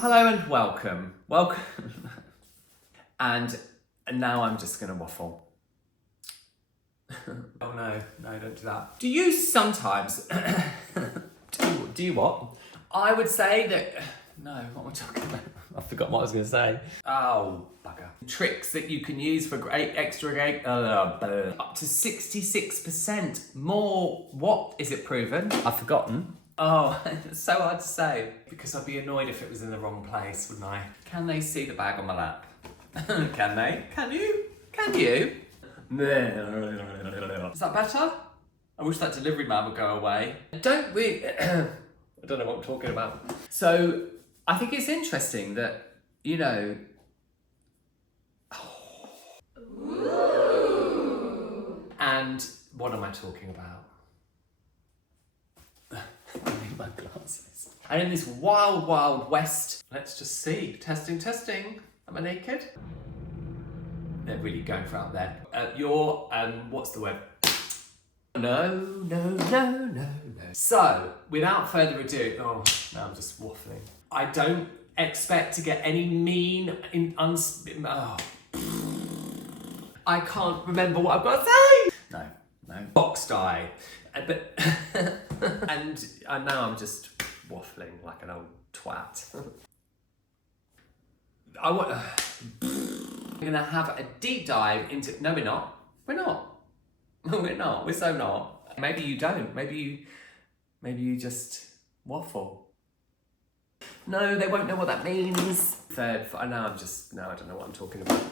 Hello and welcome. Welcome. and now I'm just going to waffle. Oh no, don't do that. Do you sometimes... do you what? I would say that... No, what am I talking about? I forgot what I was going to say. Oh, bugger. Tricks that you can use for up to 66% more. What is it proven? I've forgotten. Oh, it's so hard to say. Because I'd be annoyed if it was in the wrong place, wouldn't I? Can they see the bag on my lap? Can they? Can you? Can you? Is that better? I wish that delivery man would go away. Don't we... I don't know what I'm talking about. So, I think it's interesting that, you know... And what am I talking about? I need my glasses. And in this wild, wild west, let's just see. Testing. Am I naked? They're really going for out there. What's the word? No. So, without further ado, oh, now I'm just waffling. I don't expect to get any mean I can't remember what I've got to say. No. Box dye. But and now I'm just waffling like an old twat. We're gonna have a deep dive into. No, we're not. We're not. We're so not. Maybe you don't. Maybe you just waffle. No, they won't know what that means. Now I don't know what I'm talking about.